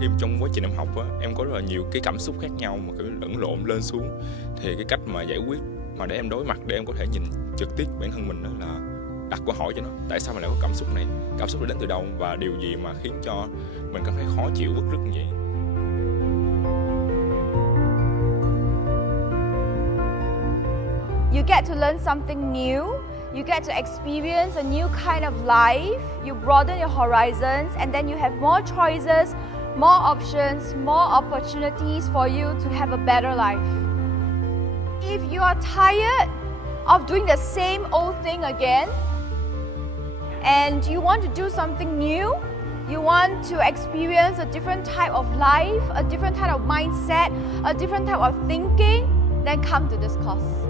Khi trong quá trình em học á, em có rất là nhiều cái cảm xúc khác nhau mà kiểu lẫn lộn lên xuống. Thì cái cách mà giải quyết mà để em đối mặt, để em có thể nhìn trực tiếp bản thân mình đó là đặt câu hỏi cho nó. Tại sao mình lại có cảm xúc này? Cảm xúc này đến từ đâu? Và điều gì mà khiến cho mình cảm thấy khó chịu, bứt rứt như vậy? You get to learn something new. You get to experience a new kind of life. You broaden your horizons, and then you have more choices, more options, more opportunities for you to have a better life. If you are tired of doing the same old thing again, and you want to do something new, you want to experience a different type of life, a different type of mindset, a different type of thinking, then come to this course.